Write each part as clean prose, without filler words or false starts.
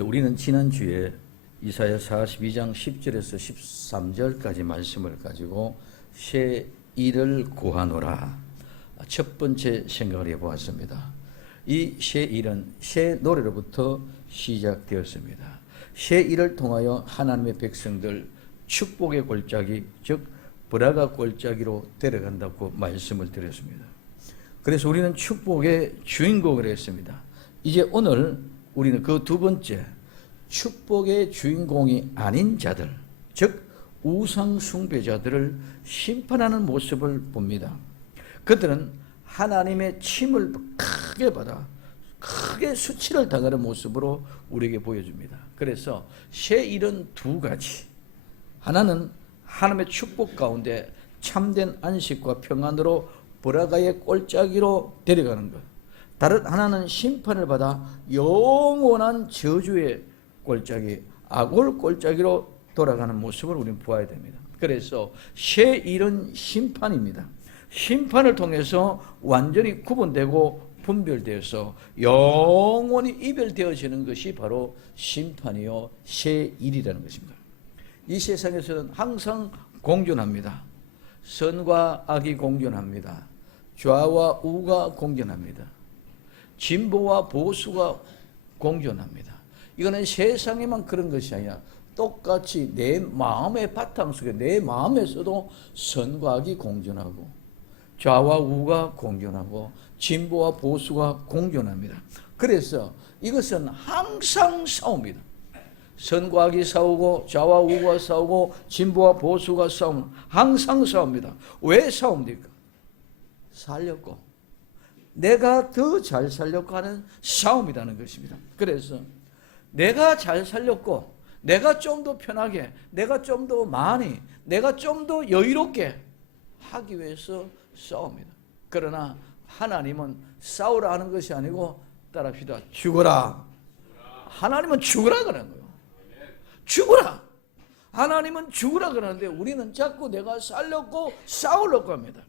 우리는 지난주에 이사야 42장 10절에서 13절까지 말씀을 가지고 새 일을 구하노라 첫 번째 생각을 해보았습니다. 이 새 일은 새 노래로부터 시작되었습니다. 새 일을 통하여 하나님의 백성들 축복의 골짜기 즉 브라가 골짜기로 데려간다고 말씀을 드렸습니다. 그래서 우리는 축복의 주인공을 했습니다. 이제 오늘 우리는 그 두 번째 축복의 주인공이 아닌 자들 즉 우상 숭배자들을 심판하는 모습을 봅니다. 그들은 하나님의 침을 크게 받아 크게 수치를 당하는 모습으로 우리에게 보여줍니다. 그래서 새 일은 두 가지, 하나는 하나님의 축복 가운데 참된 안식과 평안으로 브라가의 골짜기로 데려가는 것, 다른 하나는 심판을 받아 영원한 저주의 골짜기 아골 골짜기로 돌아가는 모습을 우리는 보아야 됩니다. 그래서 새 일은 심판입니다. 심판을 통해서 완전히 구분되고 분별되어서 영원히 이별되어지는 것이 바로 심판이요 새 일이라는 것입니다. 이 세상에서는 항상 공존합니다. 선과 악이 공존합니다. 좌와 우가 공존합니다. 진보와 보수가 공존합니다. 이거는 세상에만 그런 것이 아니라 똑같이 내 마음의 바탕 속에 내 마음에서도 선과 악이 공존하고 좌와 우가 공존하고 진보와 보수가 공존합니다. 그래서 이것은 항상 싸웁니다. 선과 악이 싸우고 좌와 우가 싸우고 진보와 보수가 싸우면 항상 싸웁니다. 왜 싸웁니까? 살려고 내가 더 잘 살려고 하는 싸움이라는 것입니다. 그래서 내가 잘 살렸고 내가 좀 더 편하게 내가 좀 더 많이 내가 좀 더 여유롭게 하기 위해서 싸웁니다. 그러나 하나님은 싸우라 하는 것이 아니고 따라합시다. 죽어라. 하나님은 죽으라 그러는 거예요. 죽으라. 하나님은 죽으라 그러는데 우리는 자꾸 내가 살려고 싸우려고 합니다.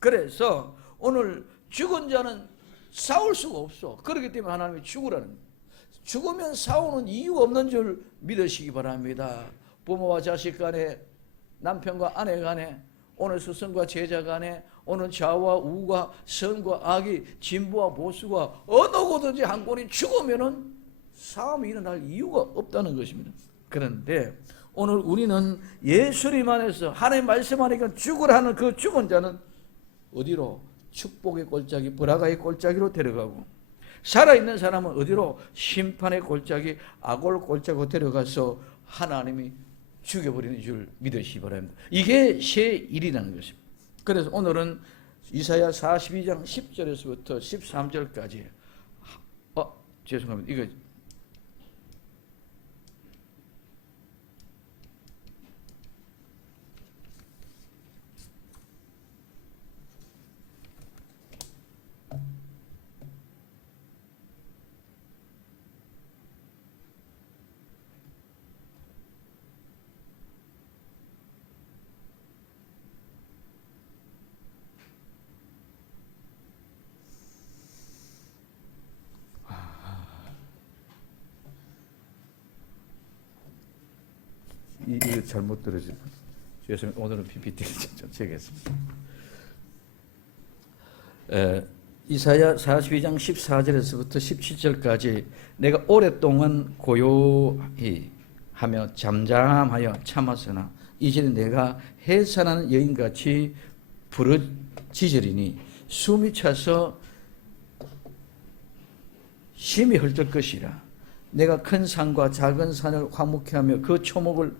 그래서 오늘 죽은 자는 싸울 수가 없어. 그렇기 때문에 하나님이 죽으라는 거예요. 죽으면 싸우는 이유가 없는 줄 믿으시기 바랍니다. 부모와 자식 간에 남편과 아내 간에 오늘 스승과 제자 간에 오늘 좌와 우가 선과 악이 진보와 보수가 어느 곳든지 한 곳이 죽으면은 싸움이 일어날 이유가 없다는 것입니다. 그런데 오늘 우리는 예수님 안에서 하나님 말씀하니까 죽으라는 그 죽은 자는 어디로? 축복의 골짜기 브라가의 골짜기로 데려가고 살아있는 사람은 어디로? 심판의 골짜기 아골 골짜기로 데려가서 하나님이 죽여버리는 줄 믿으시기 바랍니다. 이게 새 일이라는 것입니다. 그래서 오늘은 이사야 42장 10절에서부터 13절까지 죄송합니다. 이거 이거 잘못 들으시고 죄송합니다. 오늘은 PPT를 좀 적겠습니다. 이사야 42장 14절에서부터 17절까지 내가 오랫동안 고요히 하며 잠잠하여 참았으나 이제는 내가 해산하는 여인같이 부르짖으리니 숨이 차서 심히 헐떡 것이라. 내가 큰 산과 작은 산을 화목케 하며 그 초목을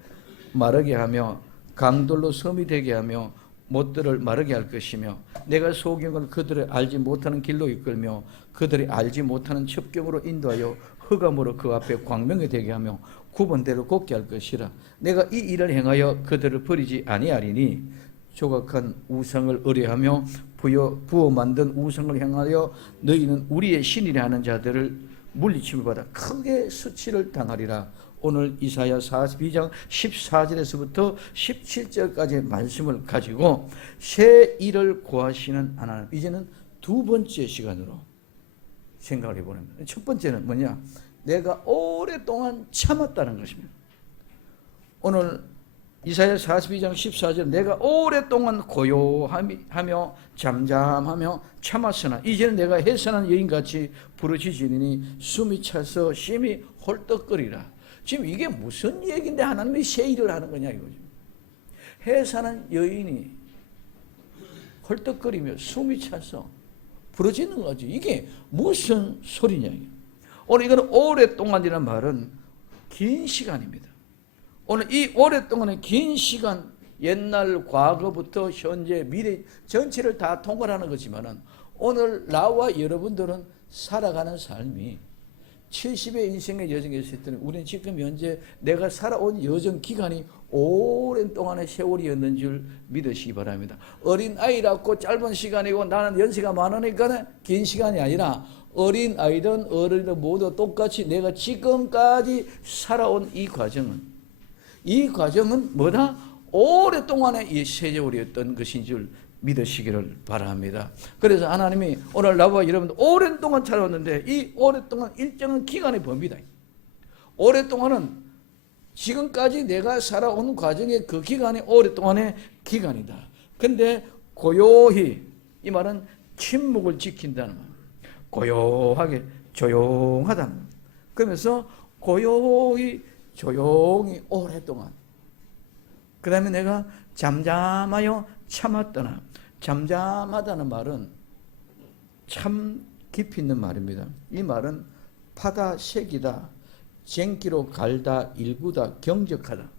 마르게 하며 강돌로 섬이 되게 하며 못들을 마르게 할 것이며 내가 소경을 그들을 알지 못하는 길로 이끌며 그들이 알지 못하는 첩경으로 인도하여 흑암으로 그 앞에 광명이 되게 하며 구번대로 곱게 할 것이라. 내가 이 일을 행하여 그들을 버리지 아니하리니 조각한 우상을 의뢰하며 부어 만든 우상을 향하여 너희는 우리의 신이라 하는 자들을 물리침을 받아 크게 수치를 당하리라. 오늘 이사야 42장 14절에서부터 17절까지의 말씀을 가지고 새 일을 구하시는 하나님, 이제는 두 번째 시간으로 생각을 해보는 거예요. 첫 번째는 뭐냐? 내가 오랫동안 참았다는 것입니다. 오늘 이사야 42장 14절 내가 오랫동안 고요하며 잠잠하며 참았으나 이제는 내가 해산한 여인같이 부르짖으니 숨이 차서 심히 헐떡거리라. 지금 이게 무슨 얘기인데 하나님이 새 일을 하는 거냐 이거죠. 해산한 여인이 헐떡거리며 숨이 차서 부러지는 거지. 이게 무슨 소리냐. 오늘 이거는 오랫동안이라는 말은 긴 시간입니다. 오늘 이 오랫동안의 긴 시간, 옛날 과거부터 현재 미래 전체를 다 통괄하는 거지만은 오늘 나와 여러분들은 살아가는 삶이 70의 인생의 여정에 있을 때는 우리는 지금 현재 내가 살아온 여정 기간이 오랜 동안의 세월이었는 줄 믿으시기 바랍니다. 어린아이라고 짧은 시간이고 나는 연세가 많으니까 긴 시간이 아니라 어린아이든 어른이든 모두 똑같이 내가 지금까지 살아온 이 과정은 뭐다? 오랫동안의 이 세월이었던 것인 줄 믿으시기를 바랍니다. 그래서 하나님이 오늘 나와 여러분들 오랫동안 살아왔는데 이 오랫동안 일정한 기간의 범위다. 오랫동안은 지금까지 내가 살아온 과정의 그 기간이 오랫동안의 기간이다. 근데 고요히, 이 말은 침묵을 지킨다는 말. 고요하게 조용하다는 말. 그러면서 고요히 조용히 오랫동안. 그 다음에 내가 잠잠하여 참았더나. 잠잠하다는 말은 참 깊이 있는 말입니다. 이 말은 파다, 색이다, 쟁기로 갈다, 일구다, 경적하다.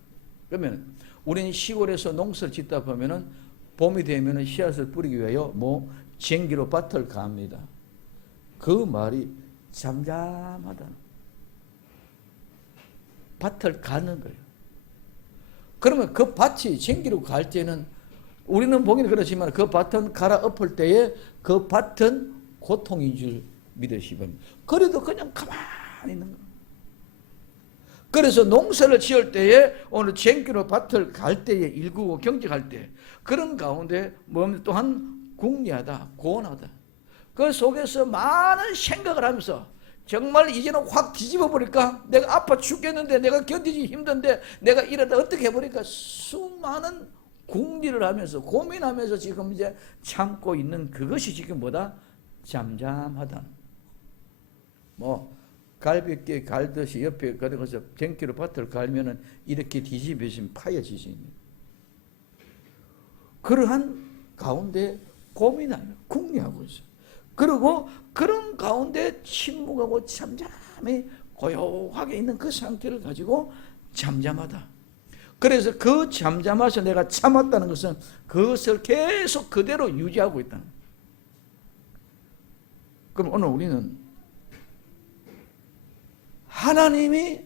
그러면 우리는 시골에서 농사를 짓다 보면은 봄이 되면은 씨앗을 뿌리기 위하여 쟁기로 밭을 갑니다. 그 말이 잠잠하다. 밭을 가는 거예요. 그러면 그 밭이 쟁기로 갈 때는 우리는 보기는 그렇지만 그 밭은 갈아엎을 때에 그 밭은 고통인 줄 믿으시기 바랍니다. 그래도 그냥 가만히 있는 거예요. 그래서 농사를 지을 때에 오늘 쟁기로 밭을 갈 때에 일구고 경직할 때 그런 가운데 또한 궁리하다, 고온하다. 그 속에서 많은 생각을 하면서 정말 이제는 확 뒤집어 버릴까? 내가 아파 죽겠는데 내가 견디기 힘든데 내가 이러다 어떻게 해버릴까? 수많은 궁리를 하면서 고민하면서 지금 이제 참고 있는 그것이 지금 뭐다? 잠잠하다. 갈비뼈 갈듯이 옆에 그래서 쟁기로 밭을 갈면은 이렇게 뒤집어지면 파여지지 있는. 그러한 가운데 고민하며 궁리하고 있어요. 그리고 그런 가운데 침묵하고 잠잠히 고요하게 있는 그 상태를 가지고 잠잠하다. 그래서 그 잠잠해서 내가 참았다는 것은 그것을 계속 그대로 유지하고 있다는 거예요. 그럼 오늘 우리는 하나님이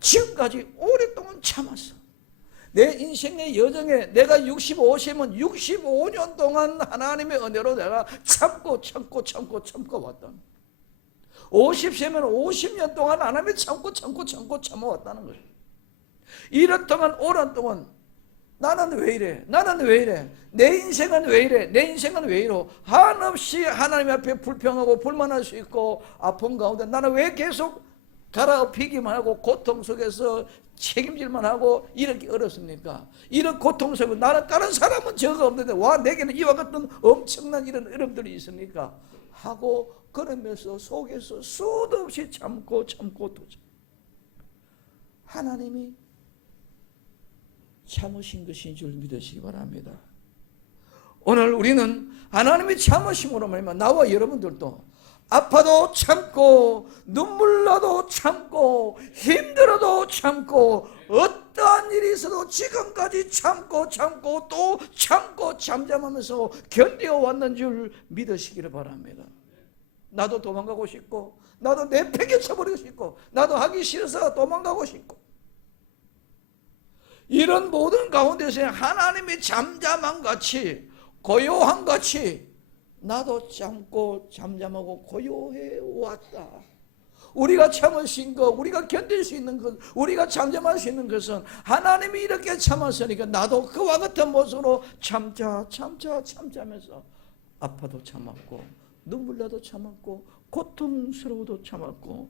지금까지 오랫동안 참았어. 내 인생의 여정에 내가 65세면 65년 동안 하나님의 은혜로 내가 참고 왔다. 50세면 50년 동안 하나님이 참고 참아왔다는 거예요. 이렇다면 오랜 동안 나는 왜 이래? 나는 왜 이래? 내 인생은 왜 이래? 내 인생은 왜 이러? 한없이 하나님 앞에 불평하고 불만할 수 있고 아픈 가운데 나는 왜 계속 갈아엎히기만 하고 고통 속에서 책임질만 하고 이렇게 어렵습니까? 이런 고통 속에 나는 다른 사람은 저거 없는데 와 내게는 이와 같은 엄청난 이런 어려움들이 있습니까? 하고 그러면서 속에서 수도 없이 참고 또 하나님이 참으신 것인 줄 믿으시기 바랍니다. 오늘 우리는 하나님의 참으심으로 말하면 나와 여러분들도 아파도 참고 눈물 나도 참고 힘들어도 참고 어떠한 일이 있어도 지금까지 참고 또 참고 잠잠하면서 견뎌왔는 줄 믿으시기를 바랍니다. 나도 도망가고 싶고 나도 내팽개쳐버리고 싶고 나도 하기 싫어서 도망가고 싶고 이런 모든 가운데서 하나님의 잠잠한 같이 고요한 같이 나도 참고 잠잠하고 고요해 왔다. 우리가 참으신 것, 우리가 견딜 수 있는 것, 우리가 잠잠할 수 있는 것은 하나님이 이렇게 참았으니까 나도 그와 같은 모습으로 참자면서 아파도 참았고 눈물 나도 참았고 고통스러워도 참았고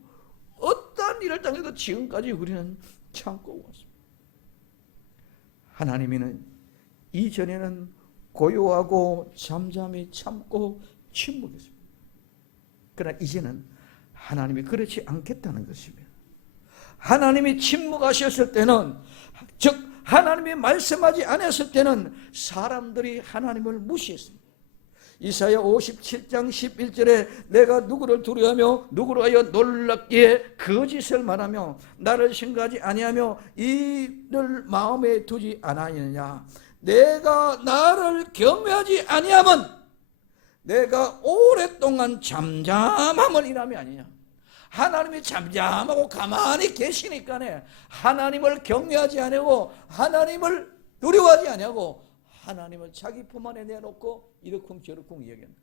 어떤 이를 당해도 지금까지 우리는 참고 왔습니다. 하나님이는 이전에는 고요하고 잠잠히 참고 침묵했습니다. 그러나 이제는 하나님이 그렇지 않겠다는 것입니다. 하나님이 침묵하셨을 때는, 즉 하나님이 말씀하지 않았을 때는 사람들이 하나님을 무시했습니다. 이사야 57장 11절에 내가 누구를 두려워하며 누구를 하여 놀랍게 거짓을 말하며 나를 생각하지 아니하며 이를 마음에 두지 아니하느냐. 내가 나를 경외하지 아니하면 내가 오랫동안 잠잠함을 인함이 아니냐. 하나님이 잠잠하고 가만히 계시니까 하나님을 경외하지 아니하고 하나님을 두려워하지 아니하고 하나님을 자기 품 안에 내놓고 이러쿵저러쿵 이야기합니다.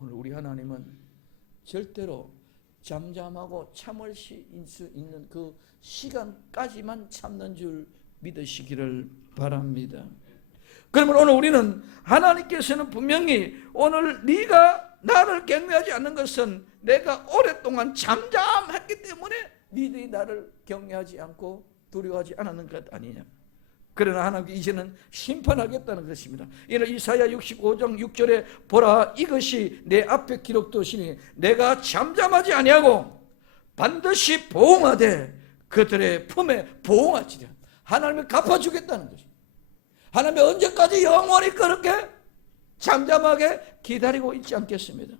오늘 우리 하나님은 절대로 잠잠하고 참을 수 있는 그 시간까지만 참는 줄 믿으시기를 바랍니다. 그러면 오늘 우리는 하나님께서는 분명히 오늘 네가 나를 경외하지 않는 것은 내가 오랫동안 잠잠했기 때문에 니들이 나를 경외하지 않고 두려워하지 않았는 것 아니냐. 그러나 하나님께 이제는 심판하겠다는 것입니다. 이는 이사야 65장 6절에 보라 이것이 내 앞에 기록되시니 내가 잠잠하지 아니하고 반드시 보응하되 그들의 품에 보응하지라. 하나님이 갚아주겠다는 것입니다. 하나님이 언제까지 영원히 그렇게 잠잠하게 기다리고 있지 않겠습니다.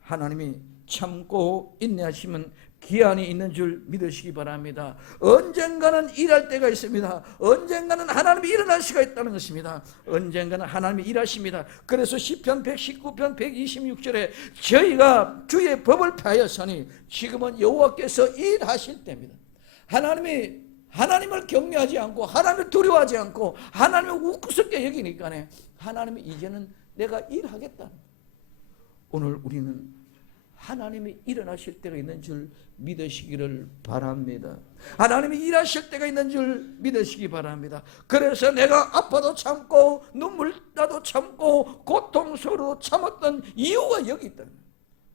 하나님이 참고 인내하시면 기한이 있는 줄 믿으시기 바랍니다. 언젠가는 일할 때가 있습니다. 언젠가는 하나님이 일어날 수가 있다는 것입니다. 언젠가는 하나님이 일하십니다. 그래서 시편 119편 126절에 저희가 주의 법을 폐하였으니 지금은 여호와께서 일하실 때입니다. 하나님을 경외하지 않고 하나님을 두려워하지 않고 하나님을 우습게 여기니까 하나님이 이제는 내가 일하겠다. 오늘 우리는 하나님이 일어나실 때가 있는 줄 믿으시기를 바랍니다. 하나님이 일하실 때가 있는 줄 믿으시기 바랍니다. 그래서 내가 아파도 참고 눈물 나도 참고 고통스러워도 참았던 이유가 여기 있다.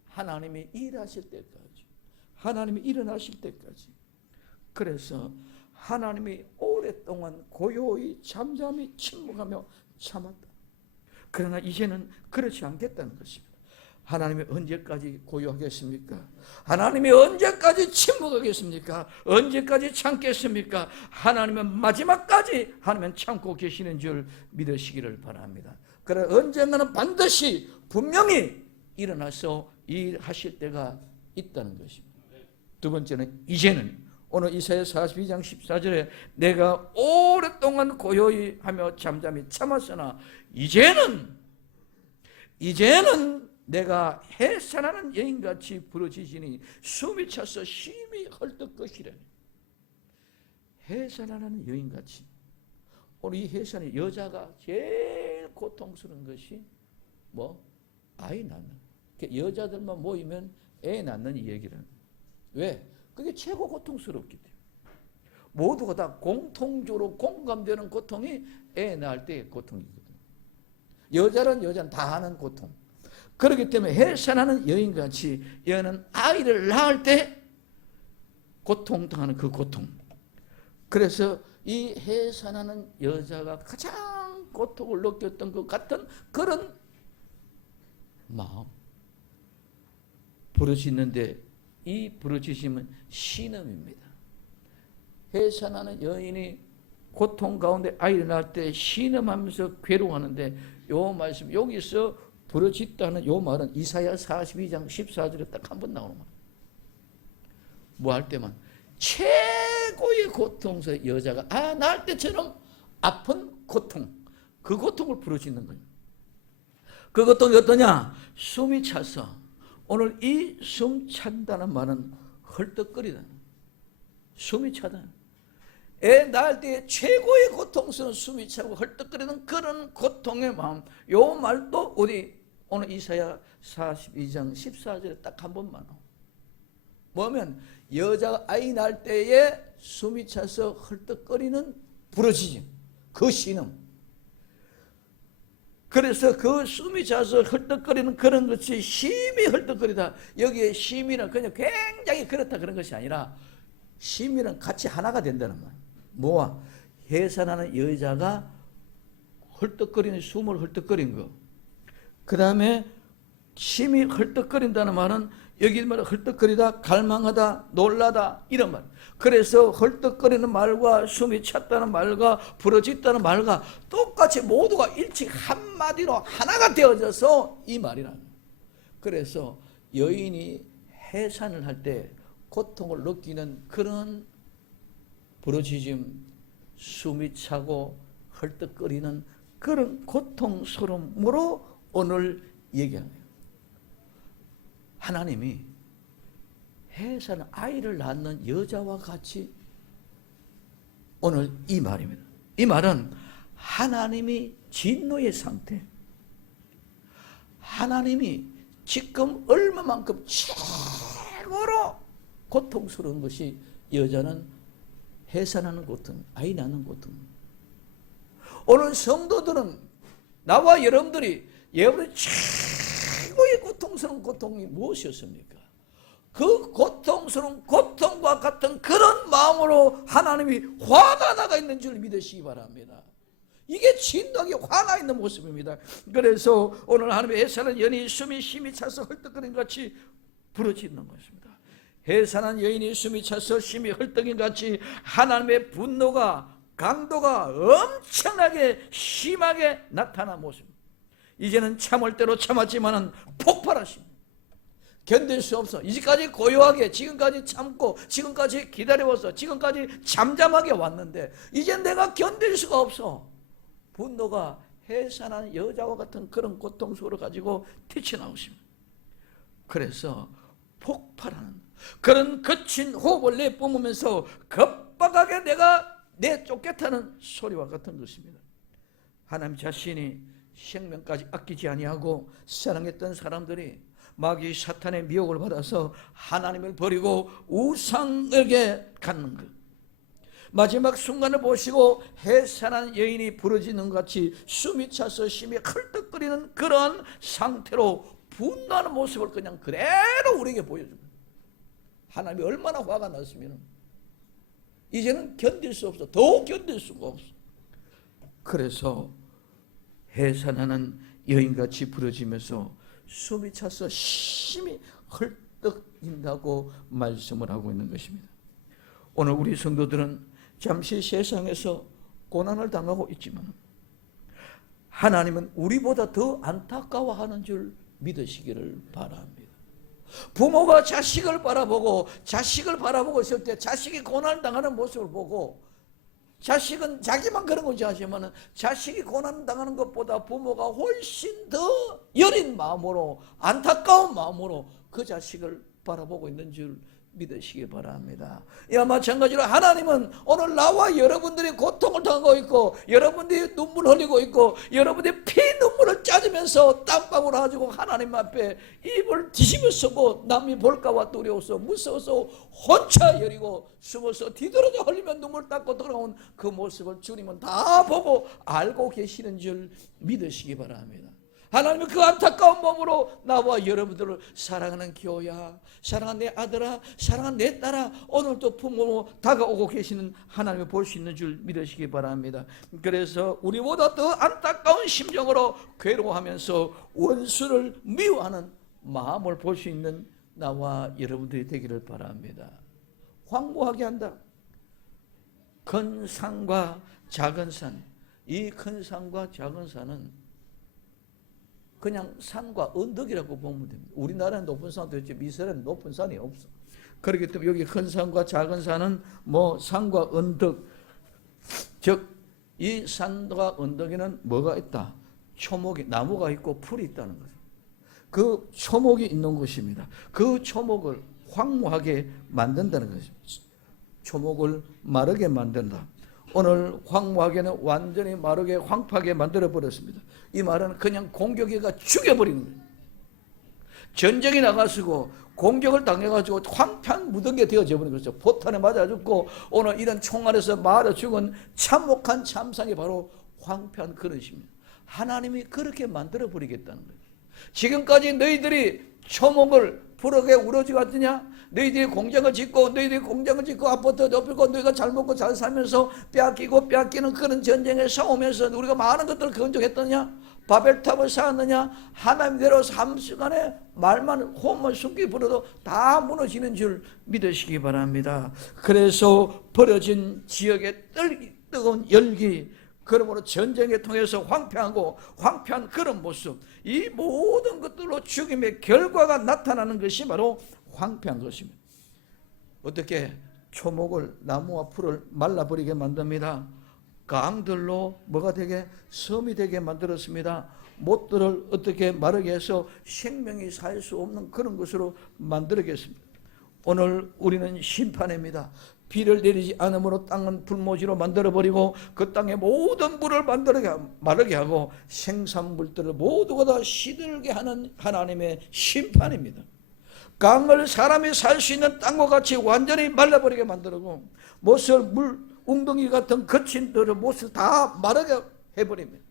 하나님이 일하실 때까지, 하나님이 일어나실 때까지. 그래서 하나님이 오랫동안 고요히 잠잠히 침묵하며 참았다. 그러나 이제는 그렇지 않겠다는 것입니다. 하나님이 언제까지 고요하겠습니까? 하나님이 언제까지 침묵하겠습니까? 언제까지 참겠습니까? 하나님은 마지막까지 하나님은 참고 계시는 줄 믿으시기를 바랍니다. 그래 언젠가는 반드시 분명히 일어나서 일하실 때가 있다는 것입니다. 두 번째는 이제는 오늘 이사야 42장 14절에 내가 오랫동안 고요히 하며 잠잠히 참았으나 이제는 내가 해산하는 여인같이 부러지시니 숨이 차서 심히 헐떡거시려니. 해산하는 여인같이. 오늘 이 해산이 여자가 제일 고통스러운 것이 아이 낳는. 여자들만 모이면 애 낳는 이 얘기를. 왜? 그게 최고 고통스럽기 때문에. 모두가 다 공통적으로 공감되는 고통이 애 낳을 때의 고통이거든요. 여자는 다 하는 고통. 그렇기 때문에 해산하는 여인같이 여인은 아이를 낳을 때 고통당하는 그 고통. 그래서 이 해산하는 여자가 가장 고통을 느꼈던 것 같은 그런 마음. 부르짖는데 이 부르짖음은 신음입니다. 해산하는 여인이 고통 가운데 아이를 낳을 때 신음하면서 괴로워하는데 요 말씀 여기서 부르짖다는 요 말은 이사야 42장 14절에 딱 한 번 나오는 말. 뭐 할 때만 최고의 고통에서 여자가 낳을 때처럼 아픈 고통, 그 고통을 부르짖는 거예요. 그 고통이 어떠냐? 숨이 차서. 오늘 이 숨 찬다는 말은 헐떡거리다. 숨이 차다. 애 낳을 때 최고의 고통스러운 숨이 차고 헐떡거리는 그런 고통의 마음. 요 말도 우리 오늘 이사야 42장 14절에 딱 한 번만 나와. 뭐냐면 여자가 아이 낳을 때에 숨이 차서 헐떡거리는 부러지짐, 그 신음. 그래서 그 숨이 차서 헐떡거리는 그런 것이 심히 헐떡거리다. 여기에 심이는 그냥 굉장히 그렇다 그런 것이 아니라 심이는 같이 하나가 된다는 말. 뭐와? 해산하는 여자가 헐떡거리는 숨을 헐떡거린 거. 그 다음에 심히 헐떡거린다는 말은 여기 말은 헐떡거리다, 갈망하다, 놀라다 이런 말. 그래서 헐떡거리는 말과 숨이 찼다는 말과 부러졌다는 말과 똑같이 모두가 일찍 한마디로 하나가 되어져서 이 말이라는 거예요. 그래서 여인이 해산을 할 때 고통을 느끼는 그런 부러지짐, 숨이 차고 헐떡거리는 그런 고통스러움으로 오늘 얘기합니다. 하나님이 해산 아이를 낳는 여자와 같이 오늘 이 말입니다. 이 말은 하나님이 진노의 상태, 하나님이 지금 얼마만큼 최고로 고통스러운 것이 여자는 해산하는 고통, 아이 낳는 고통. 오늘 성도들은 나와 여러분들이 여러분의 최고의 고통스러운 고통이 무엇이었습니까? 그 고통스러운 고통과 같은 그런 마음으로 하나님이 화가 나가 있는 줄 믿으시기 바랍니다. 이게 진노하게 화나 있는 모습입니다. 그래서 오늘 하나님의 해산한 여인이 숨이 심히 차서 헐떡거린 같이 부러지는 것입니다. 해산한 여인이 숨이 차서 심히 헐떡인 같이 하나님의 분노가 강도가 엄청나게 심하게 나타난 모습입니다. 이제는 참을 대로 참았지만은 폭발하십니다. 견딜 수 없어. 이제까지 고요하게 지금까지 참고 지금까지 기다려왔어. 지금까지 잠잠하게 왔는데 이제 내가 견딜 수가 없어. 분노가 해산한 여자와 같은 그런 고통스러움을 가지고 튀쳐나오십니다. 그래서 폭발하는 그런 거친 호흡을 내뿜으면서 급박하게 내가 내쫓겠다는 소리와 같은 것입니다. 하나님 자신이 생명까지 아끼지 아니하고 사랑했던 사람들이 마귀 사탄의 미혹을 받아서 하나님을 버리고 우상에게 갖는 것. 마지막 순간을 보시고 해산한 여인이 부러지는 것 같이 숨이 차서 심히 헐떡거리는 그런 상태로 분노하는 모습을 그냥 그대로 우리에게 보여줍니다. 하나님이 얼마나 화가 났으면 이제는 견딜 수 없어. 더욱 견딜 수가 없어. 그래서 해산하는 여인같이 부러지면서 숨이 차서 심히 헐떡인다고 말씀을 하고 있는 것입니다. 오늘 우리 성도들은 잠시 세상에서 고난을 당하고 있지만 하나님은 우리보다 더 안타까워하는 줄 믿으시기를 바랍니다. 부모가 자식을 바라보고 있을 때 자식이 고난을 당하는 모습을 보고 자식은 자기만 그런 거지 하지만 자식이 고난 당하는 것보다 부모가 훨씬 더 여린 마음으로 안타까운 마음으로 그 자식을 바라보고 있는 줄 믿으시기 바랍니다. 이와 마찬가지로 하나님은 오늘 나와 여러분들이 고통을 당하고 있고 여러분들이 눈물 흘리고 있고 여러분들이 피 눈물을 짜주면서 땀방울 가지고 하나님 앞에 입을 뒤집어 쓰고 남이 볼까봐 두려워서 무서워서 혼자 여리고 숨어서 뒤돌아져 흘리면 눈물 닦고 돌아온 그 모습을 주님은 다 보고 알고 계시는 줄 믿으시기 바랍니다. 하나님은 그 안타까운 몸으로 나와 여러분들을 사랑하는 교야, 사랑하는 내 아들아, 사랑하는 내 딸아, 오늘도 부모로 다가오고 계시는 하나님을 볼 수 있는 줄 믿으시기 바랍니다. 그래서 우리보다 더 안타까운 심정으로 괴로워하면서 원수를 미워하는 마음을 볼 수 있는 나와 여러분들이 되기를 바랍니다. 황무하게 한다. 큰 산과 작은 산, 이 큰 산과 작은 산은 그냥 산과 언덕이라고 보면 됩니다. 우리나라는 높은 산도 있지 미스라는 높은 산이 없어. 그렇기 때문에 여기 큰 산과 작은 산은 뭐 산과 언덕, 즉 이 산과 언덕에는 뭐가 있다? 초목이, 나무가 있고 풀이 있다는 거죠. 그 초목이 있는 곳입니다. 그 초목을 황무하게 만든다는 거죠. 초목을 마르게 만든다. 오늘 황무하게는 완전히 마르게 황파하게 만들어버렸습니다. 이 말은 그냥 공격해가 죽여버리는 거예요. 전쟁이 나가시고 공격을 당해가지고 황폐한 무덤게 되어져 버린 거죠. 포탄에 맞아 죽고 오늘 이런 총알에서 맞아 죽은 참혹한 참상이 바로 황폐한 그릇입니다. 하나님이 그렇게 만들어 버리겠다는 거예요. 지금까지 너희들이 초목을 부엌에 우러지 왔느냐? 너희들이 공장을 짓고 아파트 높이고 너희가 잘 먹고 잘 살면서 빼앗기고 빼앗기는 그런 전쟁에 싸우면서 우리가 많은 것들을 건축했더냐? 바벨탑을 쌓았느냐? 하나님대로 3시간에 말만 호흡만 숨기 불어도 다 무너지는 줄 믿으시기 바랍니다. 그래서 벌어진 지역의 뜨거운 열기, 그러므로 전쟁에 통해서 황폐한 그런 모습, 이 모든 것들로 죽임의 결과가 나타나는 것이 바로 황폐한 것입니다. 어떻게 초목을, 나무와 풀을 말라버리게 만듭니다. 강들로 뭐가 되게, 섬이 되게 만들었습니다. 못들을 어떻게 마르게 해서 생명이 살 수 없는 그런 것으로 만들겠습니다. 오늘 우리는 심판입니다. 비를 내리지 않으므로 땅은 불모지로 만들어버리고 그 땅의 모든 물을 마르게 하고 생산물들을 모두가 다 시들게 하는 하나님의 심판입니다. 강을 사람이 살 수 있는 땅과 같이 완전히 말라버리게 만들고 못을 물 웅덩이 같은 거친 못을 다 마르게 해버립니다.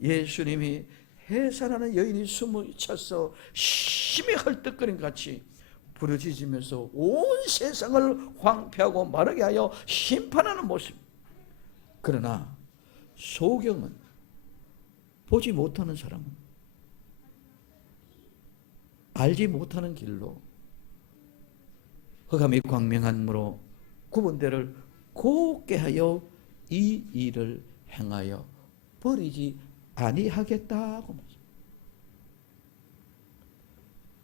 예수님이 해산하는 여인이 숨을 차서 심히 헐떡거린 같이 부르짖으면서 온 세상을 황폐하고 마르게 하여 심판하는 모습. 그러나 소경은, 보지 못하는 사람은 알지 못하는 길로 흑암이 광명함으로 구분대를 곱게 하여 이 일을 행하여 버리지 아니하겠다고 말합니다.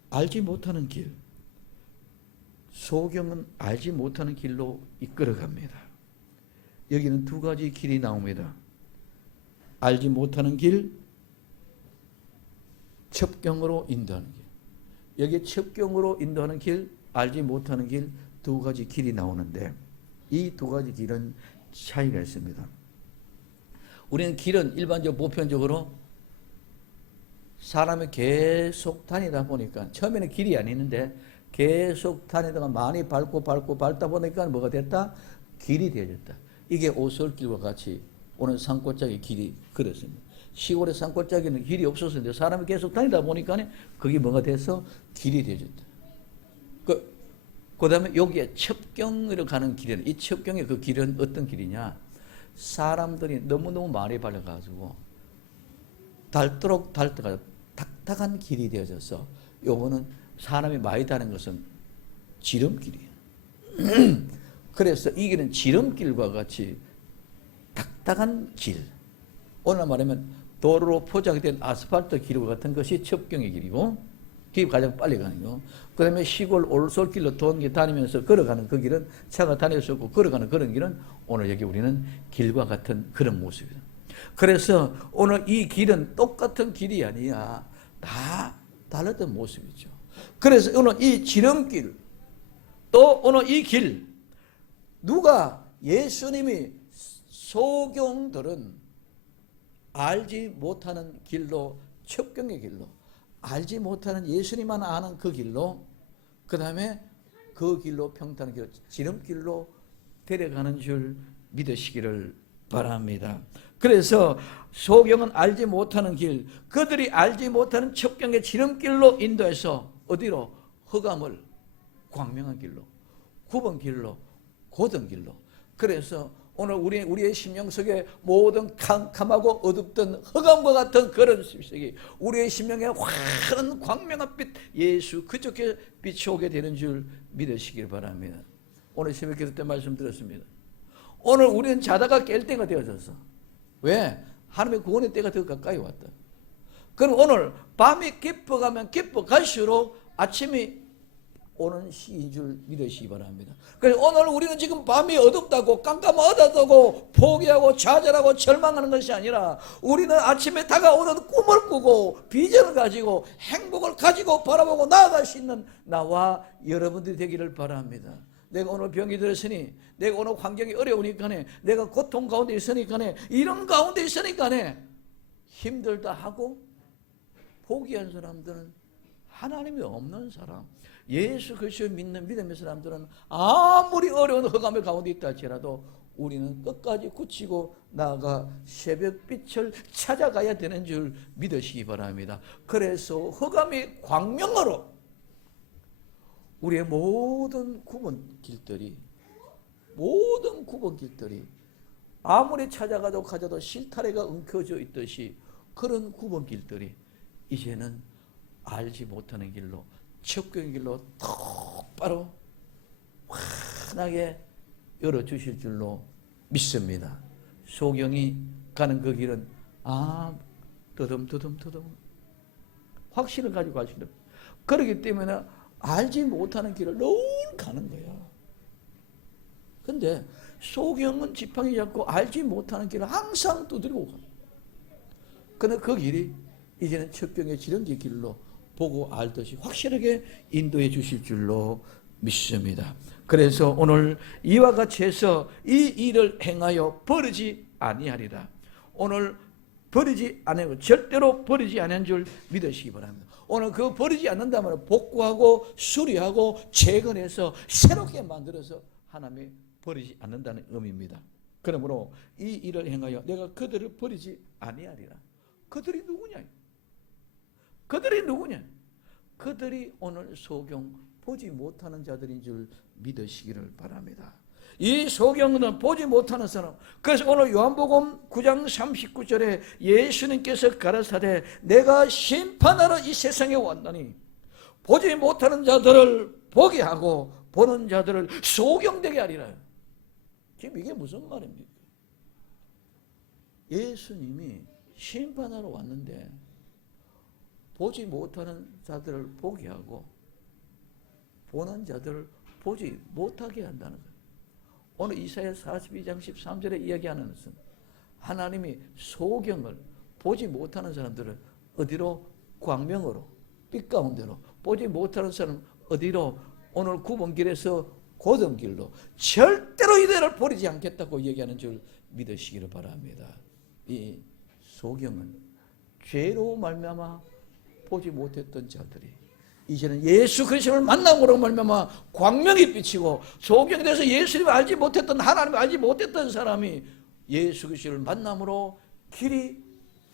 알지 못하는 길, 소경은 알지 못하는 길로 이끌어갑니다. 여기는 두 가지 길이 나옵니다. 알지 못하는 길, 첩경으로 인도하는 길. 여기 첩경으로 인도하는 길, 알지 못하는 길, 두 가지 길이 나오는데 이 두 가지 길은 차이가 있습니다. 우리는 길은 일반적으로 보편적으로 사람이 계속 다니다 보니까 처음에는 길이 아니는데 계속 다니다가 많이 밟다 보니까 뭐가 됐다? 길이 되어졌다. 이게 오솔길과 같이 오는 산골짜기 길이 그렇습니다. 시골의 산골짜기는 길이 없었는데 사람이 계속 다니다 보니까 그게 뭐가 돼서 길이 되어졌다. 그 다음에 여기에 첩경으로 가는 길은, 이 첩경의 그 길은 어떤 길이냐? 사람들이 너무너무 많이 발려가지고 닳도록 닳다가 탁탁한 길이 되어져서 요거는 사람이 많이 다는 것은 지름길이에요. 그래서 이 길은 지름길과 같이 탁탁한 길, 오늘 말하면 도로로 포장된 아스팔트 길과 같은 것이 첩경의 길이고 길이 가장 빨리 가는 거. 그 다음에 시골 올솔길로 다니면서 걸어가는 그 길은 차가 다닐 수 없고 걸어가는 그런 길은 오늘 여기 우리는 길과 같은 그런 모습이다. 그래서 오늘 이 길은 똑같은 길이 아니야. 다 달랐던 모습이죠. 그래서 오늘 이 지름길, 또 오늘 이 길, 누가 예수님이 소경들은 알지 못하는 길로, 첩경의 길로, 알지 못하는 예수님만 아는 그 길로, 그 다음에 그 길로, 평탄한 길로, 지름길로 데려가는 줄 믿으시기를 바랍니다. 그래서 소경은 알지 못하는 길, 그들이 알지 못하는 첩경의 지름길로 인도해서 어디로? 흑암을 광명한 길로, 굽은 길로, 곧은 길로. 그래서 오늘 우리의 심령 속에 모든 캄캄하고 어둡던 흑암과 같은 그런 습색이 우리의 심령에 환한 광명한 빛, 예수 그쪽에 빛이 오게 되는 줄 믿으시길 바랍니다. 오늘 새벽 기도 때 말씀드렸습니다. 오늘 우리는 자다가 깰 때가 되어졌어. 왜? 하나님의 구원의 때가 더 가까이 왔다. 그럼 오늘 밤이 깊어가면 깊어갈수록 아침이 오는 시인 줄 믿으시기 바랍니다. 그래서 오늘 우리는 지금 밤이 어둡다고 깜깜하다고 포기하고 좌절하고 절망하는 것이 아니라 우리는 아침에 다가오는 꿈을 꾸고 비전을 가지고 행복을 가지고 바라보고 나아갈 수 있는 나와 여러분들이 되기를 바랍니다. 내가 오늘 병이 들었으니, 내가 오늘 환경이 어려우니까, 내가 고통 가운데 있으니까, 이런 가운데 있으니까 힘들다 하고 포기한 사람들은 하나님이 없는 사람, 예수 그리스도 믿는 믿음의 사람들은 아무리 어려운 흑암의 가운데 있다 할지라도 우리는 끝까지 굳히고 나아가 새벽빛을 찾아가야 되는 줄 믿으시기 바랍니다. 그래서 흑암의 광명으로 우리의 모든 구번길들이 아무리 찾아가도 가져도 실타래가 엉켜져 있듯이 그런 구번길들이 이제는 알지 못하는 길로, 척경의 길로 똑바로 환하게 열어주실 줄로 믿습니다. 소경이 가는 그 길은 더듬더듬 확신을 가지고 가시는, 그렇기 때문에 알지 못하는 길을 늘 가는 거야. 근데 소경은 지팡이 잡고 알지 못하는 길을 항상 두드리고 가. 그런데 그 길이 이제는 척경의 지렁이 길로 보고 알듯이 확실하게 인도해 주실 줄로 믿습니다. 그래서 오늘 이와 같이 해서 이 일을 행하여 버리지 아니하리라. 오늘 버리지 않고 절대로 버리지 않은 줄 믿으시기 바랍니다. 오늘 그 버리지 않는다면 복구하고 수리하고 재건해서 새롭게 만들어서 하나님이 버리지 않는다는 의미입니다. 그러므로 이 일을 행하여 내가 그들을 버리지 아니하리라. 그들이 누구냐? 그들이 오늘 소경 보지 못하는 자들인 줄 믿으시기를 바랍니다. 이 소경은 보지 못하는 사람. 그래서 오늘 요한복음 9장 39절에 예수님께서 가라사대 내가 심판하러 이 세상에 왔더니 보지 못하는 자들을 보게 하고 보는 자들을 소경되게 하리라. 지금 이게 무슨 말입니까? 예수님이 심판하러 왔는데 보지 못하는 자들을 보게 하고 보는 자들을 보지 못하게 한다는 거예요. 오늘 이사야 42장 13절에 이야기하는 것은 하나님이 소경을 보지 못하는 사람들을 어디로? 광명으로, 빛 가운데로, 보지 못하는 사람 어디로? 오늘 구번길에서 고등길로 절대로 이들을 버리지 않겠다고 얘기하는 줄 믿으시기를 바랍니다. 이 소경은 죄로 말미암아 보지 못했던 자들이 이제는 예수 그리스도를 만남으로 말미암아 광명이 비치고, 소경에 대해서 예수님을 알지 못했던, 하나님을 알지 못했던 사람이 예수 그리스도를 만남으로 길이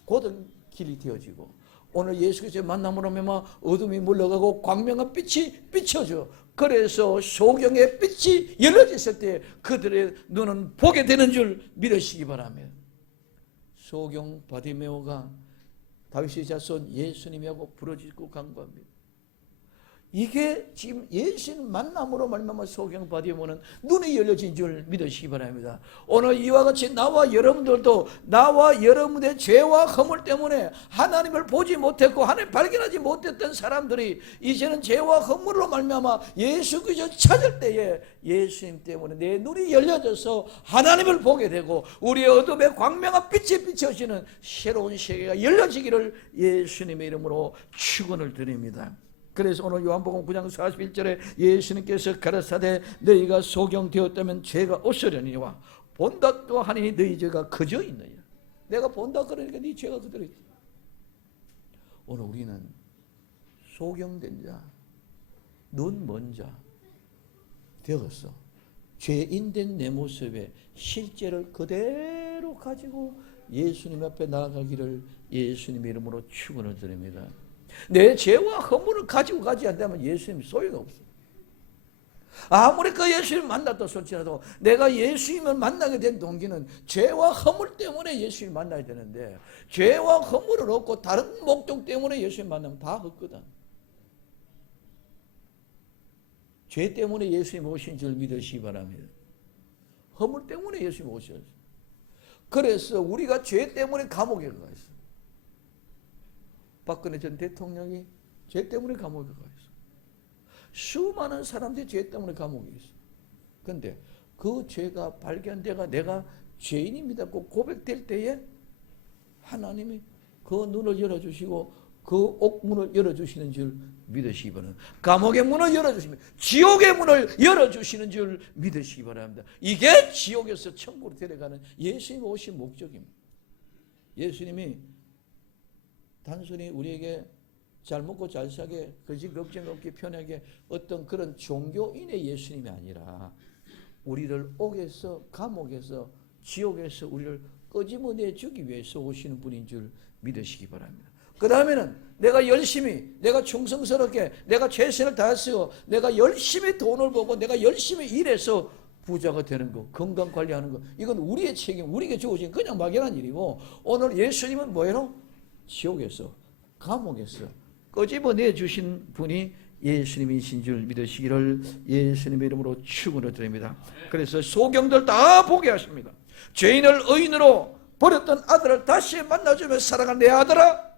곧은 길이 되어지고, 오늘 예수 그리스도의 만남으로 말미암아 어둠이 물러가고 광명한 빛이 비춰져. 그래서 소경의 빛이 열려졌을 때 그들의 눈은 보게 되는 줄 믿으시기 바랍니다. 소경 바디메오가 다윗의 자손 예수님하고 부르짖고 간구합니다. 이게 지금 예수님 만남으로 말미암아 소경 바디메오는 눈이 열려진 줄 믿으시기 바랍니다. 오늘 이와 같이 나와 여러분들도 나와 여러분의 죄와 허물 때문에 하나님을 보지 못했고 하나님 발견하지 못했던 사람들이 이제는 죄와 허물로 말미암아 예수 그리스도 찾을 때에 예수님 때문에 내 눈이 열려져서 하나님을 보게 되고 우리의 어둠의 광명한 빛이 비춰지는 새로운 세계가 열려지기를 예수님의 이름으로 축원을 드립니다. 그래서 오늘 요한복음 9장 41절에 예수님께서 가라사대 너희가 소경되었다면 죄가 없으려니와 본다 또 하니 너희 죄가 그저 있느냐. 내가 본다 그러니까 네 죄가 그대로 있다. 오늘 우리는 소경된 자, 눈 먼 자 되었어. 죄인된 내 모습에 실제를 그대로 가지고 예수님 앞에 나아가기를 예수님의 이름으로 축원을 드립니다. 내 죄와 허물을 가지고 가지 않다면 예수님 소용이 없어. 아무리 그 예수님 만났다 솔지라도 내가 예수님을 만나게 된 동기는 죄와 허물 때문에 예수님 만나야 되는데 죄와 허물을 얻고 다른 목적 때문에 예수님 만나면 다 헛거든. 죄 때문에 예수님 오신 줄 믿으시기 바랍니다. 허물 때문에 예수님 오셨어요. 그래서 우리가 죄 때문에 감옥에 가 있어. 박근혜 전 대통령이 죄 때문에 감옥에 가 있어. 수많은 사람들이 죄 때문에 감옥에 있어. 그런데 그 죄가 발견되가 내가 죄인입니다 고 고백될 때에 하나님이 그 눈을 열어주시고 그 옥문을 열어주시는 줄 믿으시기 바랍니다. 감옥의 문을 열어주시면 지옥의 문을 열어주시는 줄 믿으시기 바랍니다. 이게 지옥에서 천국으로 데려가는 예수님 오신 목적입니다. 예수님이 단순히 우리에게 잘 먹고 잘 사게 거짓 걱정 없게 편하게 어떤 그런 종교인의 예수님이 아니라 우리를 옥에서, 감옥에서, 지옥에서 우리를 끄집어내주기 위해서 오시는 분인 줄 믿으시기 바랍니다. 그 다음에는 내가 열심히, 내가 충성스럽게, 내가 최선을 다해서, 내가 열심히 돈을 벌고, 내가 열심히 일해서 부자가 되는 거, 건강 관리하는 거, 이건 우리의 책임, 우리에게 주어진 그냥 막연한 일이고, 오늘 예수님은 뭐예요? 지옥에서, 감옥에서 끄집어내 주신 분이 예수님이신 줄 믿으시기를 예수님의 이름으로 축원을 드립니다. 그래서 소경들 다 보게 하십니다. 죄인을 의인으로, 버렸던 아들을 다시 만나주며 사랑하는 내 아들아,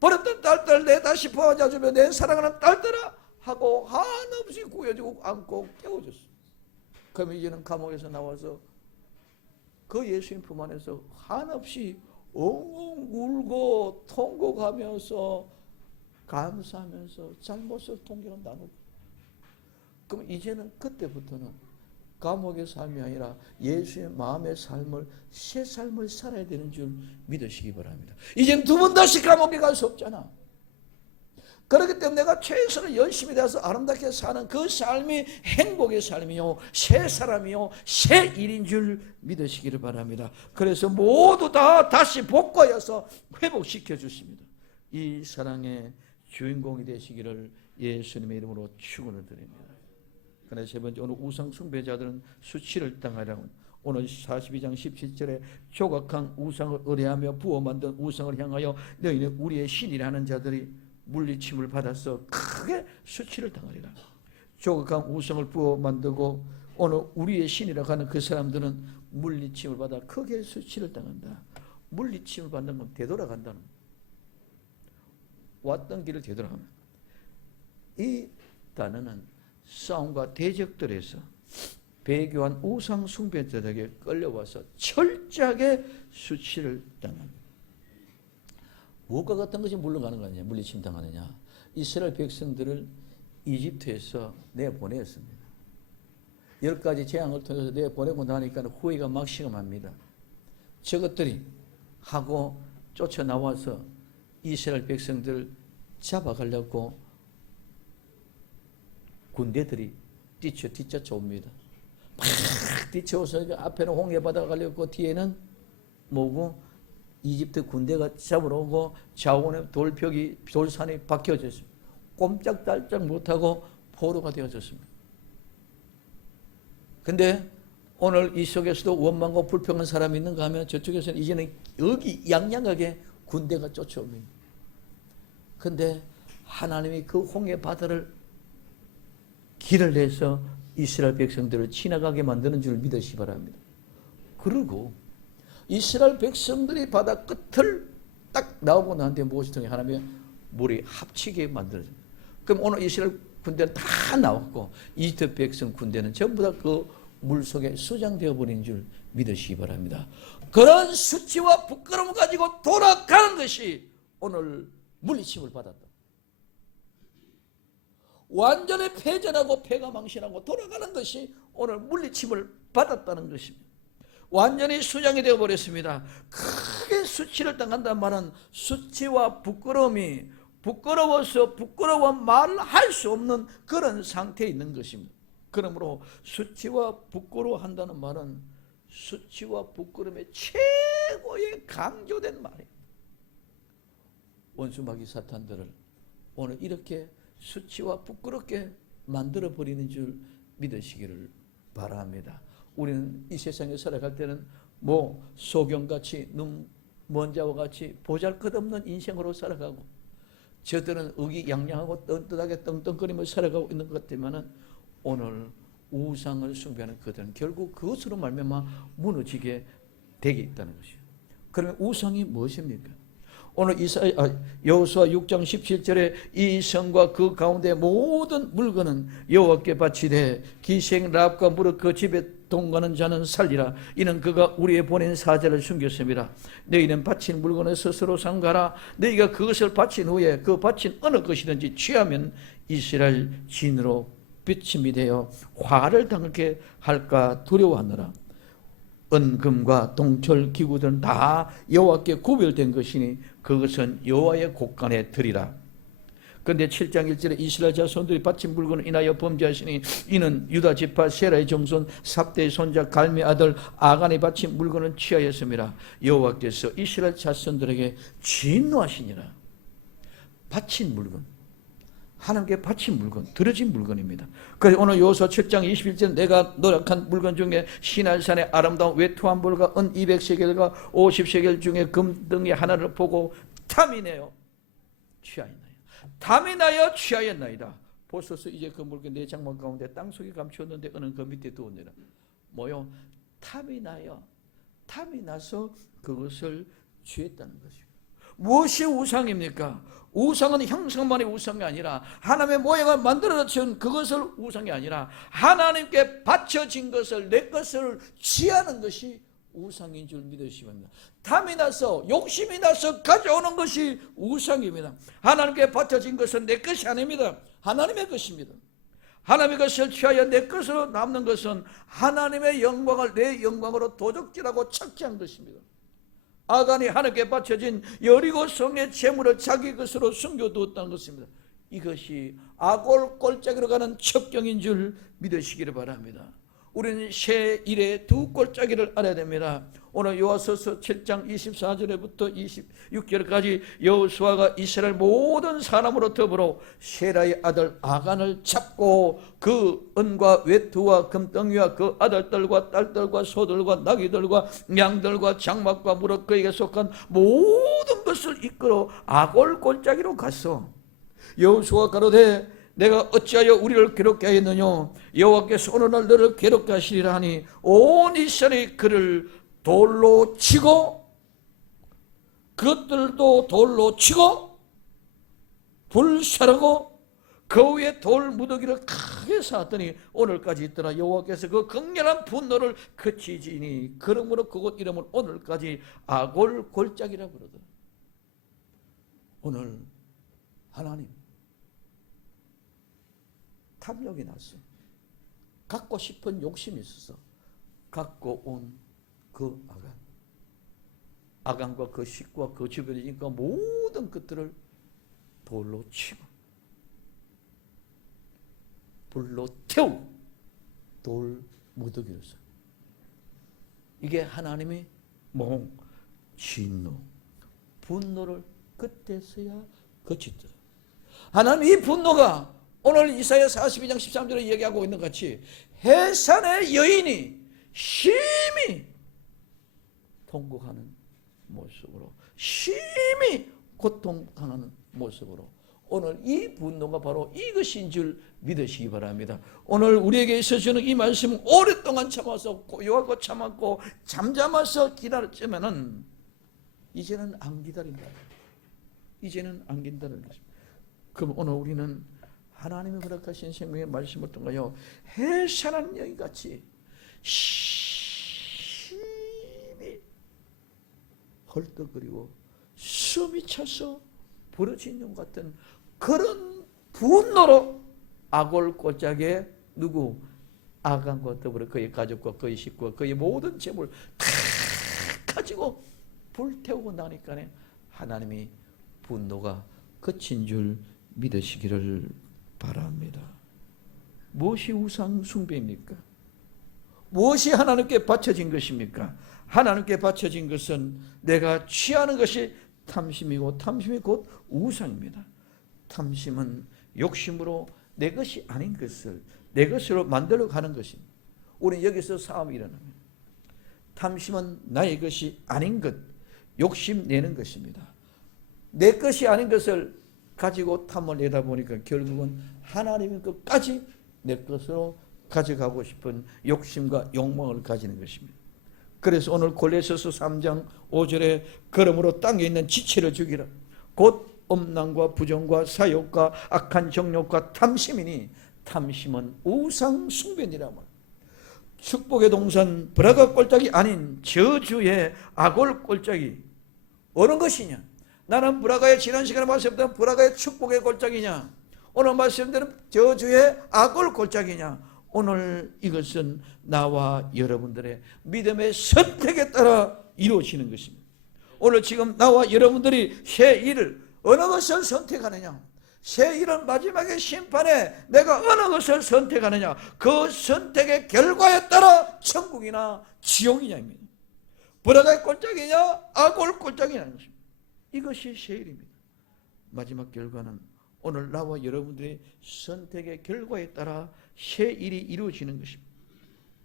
버렸던 딸들 내 다시 보아주며 내 사랑하는 딸들아 하고 한없이 구해주고 안고 깨워줬습니다. 그러면 이제는 감옥에서 나와서 그 예수님 품 안에서 한없이 엉엉 울고 통곡하면서 감사하면서 잘못을 통경을 나누고, 그럼 이제는 그때부터는 감옥의 삶이 아니라 예수의 마음의 삶을, 새 삶을 살아야 되는 줄 믿으시기 바랍니다. 이젠 두 번 다시 감옥에 갈 수 없잖아. 그렇기 때문에 내가 최선을 열심히 다해서 아름답게 사는 그 삶이 행복의 삶이요, 새 사람이요, 새 일인 줄 믿으시기를 바랍니다. 그래서 모두 다 다시 복구하여서 회복시켜 주십니다. 이 사랑의 주인공이 되시기를 예수님의 이름으로 축원을 드립니다. 그러나 세 번째, 오늘 우상 숭배자들은 수치를 당하려고, 오늘 42장 17절에 조각한 우상을 의뢰하며 부어 만든 우상을 향하여 너희는 우리의 신이라 하는 자들이 물리침을 받아서 크게 수치를 당하리라. 조각한 우상을 부어 만들고 오늘 우리의 신이라고 하는 그 사람들은 물리침을 받아 크게 수치를 당한다. 물리침을 받는 건 되돌아간다는 거예요. 왔던 길을 되돌아가면. 이 단어는 싸움과 대적들에서 배교한 우상 숭배자들에게 끌려와서 철저하게 수치를 당합니다. 무엇과 같은 것이 물러가는 거 아니냐, 물리침 당하느냐. 이스라엘 백성들을 이집트에서 내보냈습니다. 10가지 재앙을 통해서 내보내고 나니까 후회가 막 시험합니다. 저것들이 하고 쫓아나와서 이스라엘 백성들을 잡아가려고 군대들이 뒤쫓아옵니다. 막 뒤쳐서 앞에는 홍해바다가 가려고 뒤에는 뭐고 이집트 군대가 잡으러 오고 좌우에 돌벽이, 돌산이 박혀져 있습니다. 꼼짝달짝 못하고 포로가 되어졌습니다. 근데 오늘 이 속에서도 원망과 불평한 사람이 있는가 하면 저쪽에서는 이제는 여기 양양하게 군대가 쫓아옵니다. 근데 하나님이 그 홍해바다를 길을 내서 이스라엘 백성들을 지나가게 만드는 줄 믿으시기 바랍니다. 그리고 이스라엘 백성들이 바다 끝을 딱 나오고 나한테 무엇이 통해 하나님의 물이 합치게 만들어집니다. 그럼 오늘 이스라엘 군대는 다 나왔고 이집트 백성 군대는 전부 다 그 물속에 수장되어 버린 줄 믿으시기 바랍니다. 그런 수치와 부끄러움을 가지고 돌아가는 것이 오늘 물리침을 받았다. 완전히 패전하고 패가 망신하고 돌아가는 것이 오늘 물리침을 받았다는 것입니다. 완전히 수장이 되어버렸습니다. 크게 수치를 당한다는 말은 수치와 부끄러움이 부끄러워서 부끄러워 말할 수 없는 그런 상태에 있는 것입니다. 그러므로 수치와 부끄러워한다는 말은 수치와 부끄러움의 최고의 강조된 말이에요. 원수마귀 사탄들을 오늘 이렇게 수치와 부끄럽게 만들어버리는 줄 믿으시기를 바랍니다. 우리는 이 세상에 살아갈 때는 뭐 소경같이 눈 먼 자와 같이 보잘것없는 인생으로 살아가고 저들은 의기양양하고 떳떳하게 떵떵거리며 살아가고 있는 것 같지만은 오늘 우상을 숭배하는 그들은 결국 그것으로 말미암아 무너지게 되게 있다는 것이에요. 그러면 우상이 무엇입니까? 오늘 여호수아 6장 17절에 이 성과 그 가운데 모든 물건은 여호와께 바치되 기생 라합과 무릇 그 집에 동거하는 자는 살리라. 이는 그가 우리의 보낸 사자를 숨겼습니다. 너희는 바친 물건을 스스로 삼가라. 너희가 그것을 바친 후에 그 바친 어느 것이든지 취하면 이스라엘 진으로 비침이 되어 화를 당하게 할까 두려워하느라. 은금과 동철 기구들은 다 여호와께 구별된 것이니 그것은 여호와의 곳간에 드리라. 그런데 7장 1절에 이스라엘 자손들이 바친 물건을 인하여 범죄하시니 이는 유다 지파 세라의 정손 삽대의 손자 갈미 아들 아간이 바친 물건을 취하였습니다. 여호와께서 이스라엘 자손들에게 진노하시니라. 바친 물건, 하나님께 바친 물건, 들어진 물건입니다. 그래서 오늘 여호수아 7장 21절 내가 노력한 물건 중에 시날산의 아름다운 외투한 볼과 은 200세겔과 50세겔 중에 금등이 하나를 보고 탐이 내어 취하였나이다. 탐이 나여 취하였나이다. 보소서 이제 그 물건 내 장막 가운데 땅속에 감추었는데 은은 그 밑에 두었느니라. 뭐요? 탐이 나서 그것을 취했다는 것입니다. 무엇이 우상입니까? 우상은 형상만이 우상이 아니라 하나님의 모양을 만들어준 그것을 우상이 아니라 하나님께 바쳐진 것을 내 것을 취하는 것이 우상인 줄 믿으시기 바랍니다. 탐이 나서 욕심이 나서 가져오는 것이 우상입니다. 하나님께 바쳐진 것은 내 것이 아닙니다. 하나님의 것입니다. 하나님의 것을 취하여 내 것으로 남는 것은 하나님의 영광을 내 영광으로 도적질하고 착취한 것입니다. 아간이 하나님께 바쳐진 여리고 성의 재물을 자기 것으로 숨겨두었다는 것입니다. 이것이 아골 골짜기로 가는 첩경인 줄 믿으시기를 바랍니다. 우리는 새 일의 두 골짜기를 알아야 됩니다. 오늘 여호수아 7장 24절부터 26절까지 여호수아가 이스라엘 모든 사람으로 더불어 세라의 아들 아간을 잡고 그 은과 외투와 금덩이와 그 아들들과 딸들과 소들과 나귀들과 양들과 장막과 무릇 그에게 속한 모든 것을 이끌어 아골 골짜기로 갔어. 여호수아 가로되 내가 어찌하여 우리를 괴롭게 하였느냐? 여호와께서 오늘날 너를 괴롭게 하시리라 하니 온 이스라엘이 그를 돌로 치고 그것들도 돌로 치고 불사르고 그 위에 돌 무더기를 크게 쌓았더니 오늘까지 있더라. 여호와께서 그 극렬한 분노를 그치지니 그러므로 그곳 이름을 오늘까지 아골 골짜기라 부르더라. 오늘 하나님 탐욕이 났어. 갖고 싶은 욕심이 있어서 갖고 온 그 아간과 그 식구와 그 주변에 있는 모든 것들을 돌로 치고 불로 태우고 돌 무더기로 써. 이게 하나님의 몽, 진노, 분노를 그때서야 그치더라. 하나님 이 분노가 오늘 이사야 42장 13절에 얘기하고 있는 것 같이 해산의 여인이 심히 통곡하는 모습으로 심히 고통당하는 모습으로 오늘 이 분노가 바로 이것인 줄 믿으시기 바랍니다. 오늘 우리에게 있어주는 이 말씀은 오랫동안 참아서 고요하고 참았고 잠잠해서 기다렸지만은 이제는 안 기다린다. 이제는 안 기다린다. 그럼 오늘 우리는 하나님이 허락하신 생명의 말씀을 통하여 해산한 여인같이 심히 헐떡거리고 숨이 차서 부러진 용 같은 그런 분노로 아골 골짜기에 누구? 아간과 더불어 그의 가족과 그의 식구와 그의 모든 재물을 다 가지고 불태우고 나니까 하나님이 분노가 그친 줄 믿으시기를 바랍니다. 무엇이 우상 숭배입니까? 무엇이 하나님께 바쳐진 것입니까? 하나님께 바쳐진 것은 내가 취하는 것이 탐심이고 탐심이 곧 우상입니다. 탐심은 욕심으로 내 것이 아닌 것을 내 것으로 만들어 가는 것입니다. 우리는 여기서 싸움이 일어납니다. 탐심은 나의 것이 아닌 것, 욕심 내는 것입니다. 내 것이 아닌 것을 가지고 탐을 내다 보니까 결국은 하나님의 것까지 내 것으로 가져가고 싶은 욕심과 욕망을 가지는 것입니다. 그래서 오늘 골로새서 3장 5절에 그러므로 땅에 있는 지체를 죽이라. 곧 음란과 부정과 사욕과 악한 정욕과 탐심이니 탐심은 우상 숭배니라. 축복의 동산 브라가 골짜기 아닌 저주의 아골 골짜기 어느 것이냐? 나는 브라가의 지난 시간에 말씀드린 브라가의 축복의 골짜기냐? 오늘 말씀드린 저주의 아골 골짜기냐? 오늘 이것은 나와 여러분들의 믿음의 선택에 따라 이루어지는 것입니다. 오늘 지금 나와 여러분들이 새 일을 어느 것을 선택하느냐? 새1은 마지막에 심판에 내가 어느 것을 선택하느냐, 그 선택의 결과에 따라 천국이나 지옥이냐입니다. 불화의 꼴짝이냐 악올 꼴짝이냐는 것입니다. 이것이 새1입니다. 마지막 결과는 오늘 나와 여러분들의 선택의 결과에 따라 새1이 이루어지는 것입니다.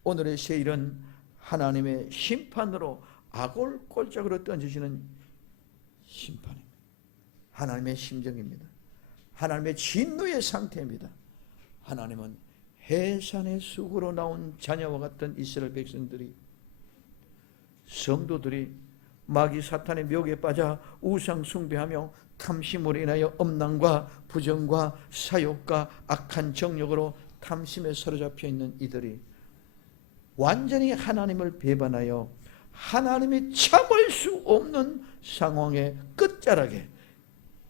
오늘의 새1은 하나님의 심판으로 악올 꼴짝으로 던져지는 심판입니다. 하나님의 심정입니다. 하나님의 진노의 상태입니다. 하나님은 해산의 쑥으로 나온 자녀와 같은 이스라엘 백성들이, 성도들이 마귀 사탄의 묘에 빠져 우상 숭배하며 탐심으로 인하여 엄난과 부정과 사욕과 악한 정욕으로 탐심에 사로잡혀 있는 이들이 완전히 하나님을 배반하여 하나님이 참을 수 없는 상황의 끝자락에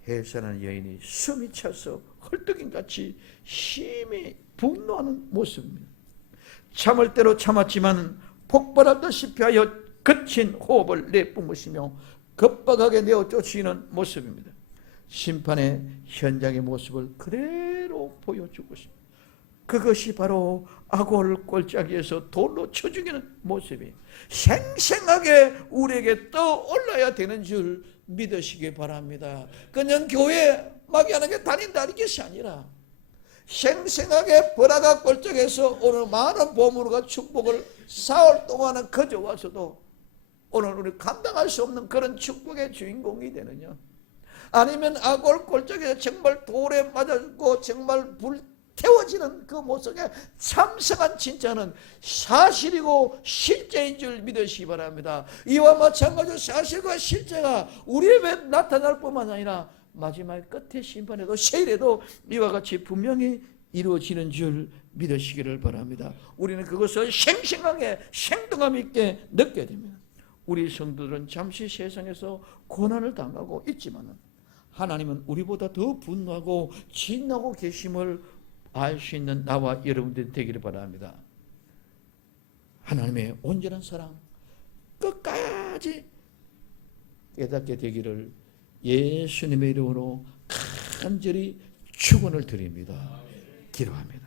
해산한 여인이 숨이 차서 헐떡인같이 심히 분노하는 모습입니다. 참을 대로 참았지만 폭발하다시피 하여 거친 호흡을 내뿜으시며 급박하게 내어 쫓으시는 모습입니다. 심판의 현장의 모습을 그대로 보여주고 있습니다. 그것이 바로 악올 꼴짝이에서 돌로 쳐 죽이는 모습이 생생하게 우리에게 떠올라야 되는 줄 믿으시기 바랍니다. 그냥 교회 마귀하는 다닌다 이것이 아니라 생생하게 불화가 꼴짝에서 오늘 많은 보물과 축복을 사흘 동안은 거저와서도 오늘 우리 감당할 수 없는 그런 축복의 주인공이 되느냐, 아니면 악올 꼴짝에서 정말 돌에 맞았고 정말 불태워지는 그 모습에 참성한 진짜는 사실이고 실제인 줄 믿으시기 바랍니다. 이와 마찬가지로 사실과 실제가 우리의 왜 나타날 뿐만 아니라 마지막 끝의 심판에도 새1에도 이와 같이 분명히 이루어지는 줄 믿으시기를 바랍니다. 우리는 그것을 생생하게 생동감 있게 느껴야 됩니다. 우리 성도들은 잠시 세상에서 고난을 당하고 있지만 하나님은 우리보다 더 분노하고 진노하고 계심을 알 수 있는 나와 여러분들이 되기를 바랍니다. 하나님의 온전한 사랑 끝까지 깨닫게 되기를 예수님의 이름으로 간절히 축원을 드립니다. 기도합니다.